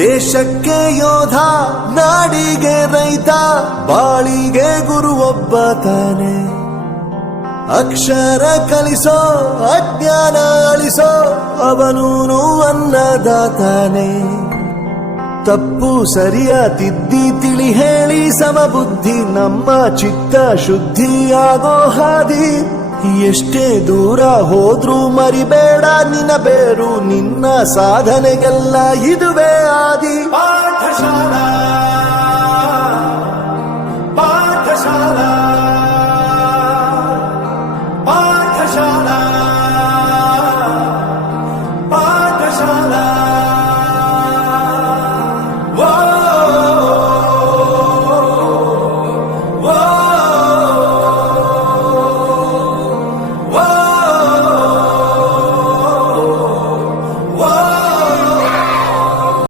ದೇಶಕ್ಕೆ ಯೋಧ, ನಾಡಿಗೆ ರೈತ, ಬಾಳಿಗೆ ಗುರು ಒಬ್ಬ ತಾನೆ. ಅಕ್ಷರ ಕಲಿಸೋ, ಅಜ್ಞಾನ ಅಳಿಸೋ, ಅವನೂನು ಅನ್ನದಾತಾನೆ. ತಪ್ಪು ಸರಿಯ ತಿದ್ದಿ ತಿಳಿ ಹೇಳಿ ಸಮಬುದ್ಧಿ, ನಮ್ಮ ಚಿತ್ತ ಶುದ್ಧಿಯಾಗೋ ಹಾದಿ. ಎಷ್ಟೇ ದೂರ ಹೋದ್ರೂ ಮರಿಬೇಡ ನಿನ್ನ ಬೇರು, ನಿನ್ನ ಸಾಧನೆಗೆಲ್ಲ ಇದುವೇ ಆದಿ. ಪಾಠಶಾಲಾ